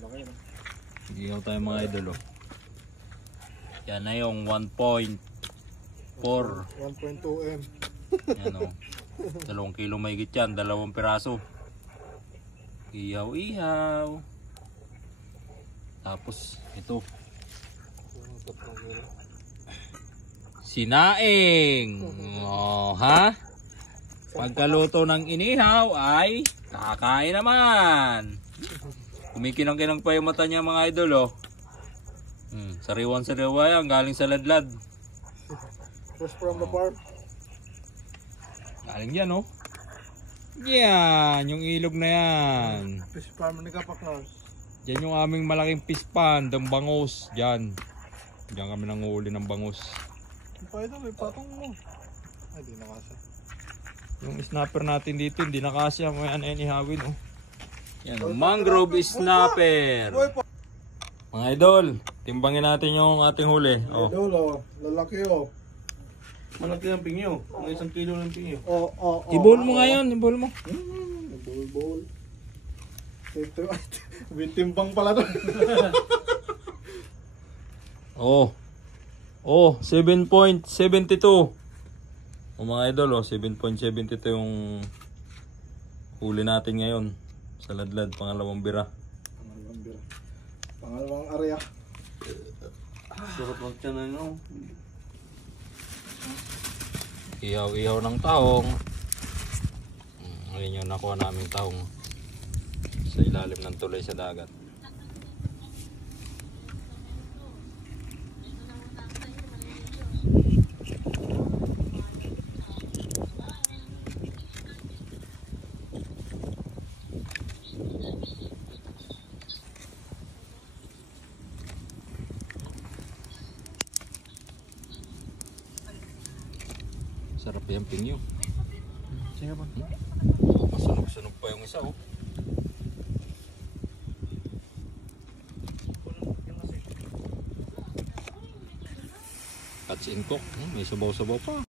Laki na. Ihaw tayo mga idol oh. Yan na yung 1.4. 1.2 M. Yan o. 2 kilo mahigit yan. 2 piraso. Ihaw. Tapos ito. Sinaing. Oh, ha? Pagkaluto ng inihaw ay kakain naman. Kumikinang-kinang pa yung mata niya mga idol oh. Sariwan-sariwa yan. Galing sa ladlad. Fresh from the farm. Galing yan oh. Yan. Yung ilog na yan. Fish farm ni Kapaknos. Yan yung aming malaking fish pond. Ang bangus. Diyan. Diyan kami nanguhuli ng bangus. Pa ito, may patong mo. Ay, di nakasa. Yung snapper natin dito, hindi nakasya. May inihawin oh. Yan, mangrove snapper. Mga idol, timbangin natin yung ating huli. Oh. Idol, oh. Lalaki, oh. Malaki ang pingyo. Mga 1 kilo ng pingyo. Oh. Ibol mo ngayon, ibol mo. Bol. Ito, bintimbang pala to. Oh, 7.72. O mga idol, oh, 7.72 yung huli natin ngayon. Sa ladlad, pangalawang bira. Pangalawang area. Sarap magtiyan na yun. Ihaw ng tahong. Ngayon yung nakuha namin tahong sa ilalim ng tulay sa dagat. Sarap yung pingyo. Sige ba? Masunog-sunog pa yung isa oh. Cuts in cook. May sabaw-sabaw pa.